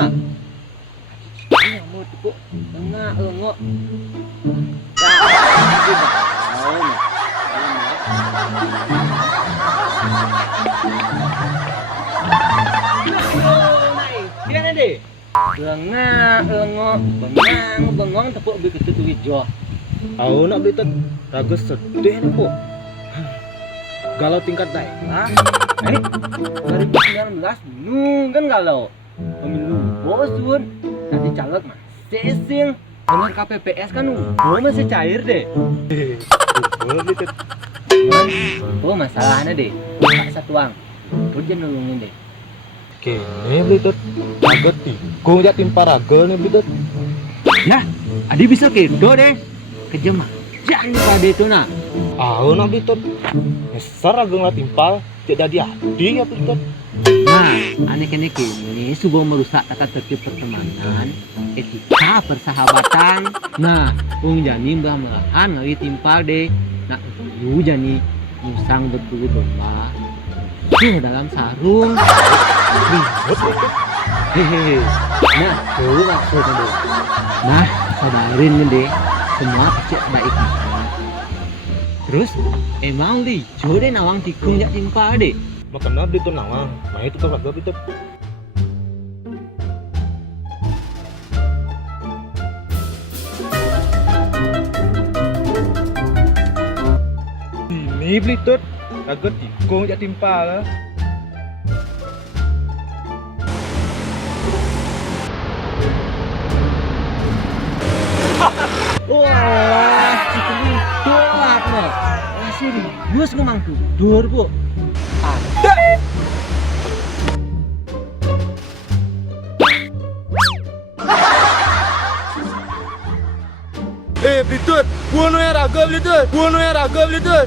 na. Ini mau tuh tengah engok. Gimana deh? Tengah engok, bengong tepuk begitu tuh hijau. Aku nak beli raga sedih nih po. Galau tingkat daerah. 2019 kan galau. Pemilu bosun, nanti caleg masih sing. Bener KPPS kan masih cair deh. Oh masalahnya deh, Pak Satuang, tuh jangan nulungin deh. Oke, ini beli raga tikung ya timpa raga nih beli Ya, adi bisa gitu deh. Kejam aja nih pada itu nah. Aku nak beli besar raga nggak timpal, tidak jadi adi ya beli Nah, aneh-aneh ini sudah merusak tata tertib pertemanan, etika persahabatan. Nah, jani mbah melahan ngawi timpal deh. Nah, lu jani musang betul domba. Dalam sarung. Hehehe. Nah, tuh maksudnya deh. Nah, sadarin deh, semua pasti ada ikatan. Terus, emang di jode nawang tikung jak timpal deh. Makanya beli nawang, nah itu kan raga beli ini beli raga tikung jak timpal. Wah, itu tolak no. Serius ngomong tudur bu. Ada. Blitut, buano ya raga blitut, buano ya raga blitut.